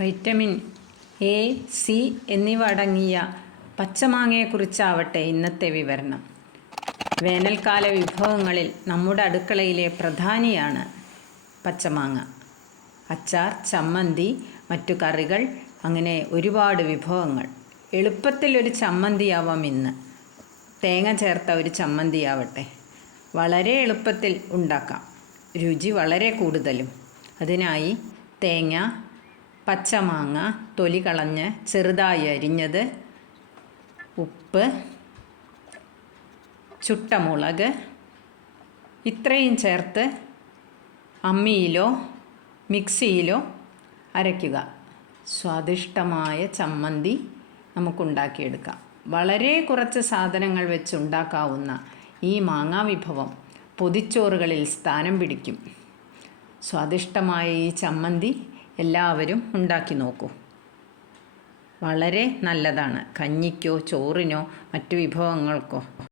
Vitamin A, C എന്നിവ അടങ്ങിയ പച്ചമാങ്ങയെക്കുറിച്ചാവട്ടെ ഇന്നത്തെ വിവരണം. വേനൽക്കാല വിഭവങ്ങളിൽ നമ്മുടെ അടുക്കളയിലെ പ്രധാനിയാണ് പച്ചമാങ്ങ. അച്ചാർ, ചമ്മന്തി, മറ്റു കറികൾ, അങ്ങനെ ഒരുപാട് വിഭവങ്ങൾ. എളുപ്പത്തിൽ ഒരു ചമ്മന്തിയാവാം ഇന്ന്. തേങ്ങ ചേർത്ത ഒരു ചമ്മന്തിയാവട്ടെ. വളരെ എളുപ്പത്തിൽ ഉണ്ടാക്കാം, രുചി വളരെ കൂടുതലും. അതിനായി തേങ്ങ, പച്ചമാങ്ങ തൊലി കളഞ്ഞ് ചെറുതായി അരിഞ്ഞത്, ഉപ്പ്, ചുട്ടമുളക് ഇത്രയും ചേർത്ത് അമ്മിയിലോ മിക്സിയിലോ അരയ്ക്കുക. സ്വാദിഷ്ടമായ ചമ്മന്തി നമുക്കുണ്ടാക്കിയെടുക്കാം. വളരെ കുറച്ച് സാധനങ്ങൾ വെച്ചുണ്ടാക്കാവുന്ന ഈ മാങ്ങാ വിഭവം പൊതിച്ചോറുകളിൽ സ്ഥാനം പിടിക്കും. സ്വാദിഷ്ടമായ ഈ ചമ്മന്തി എല്ലാവരും ഉണ്ടാക്കി നോക്കൂ. വളരെ നല്ലതാണ് കഞ്ഞിക്കോ ചോറിനോ മറ്റു വിഭവങ്ങൾക്കോ.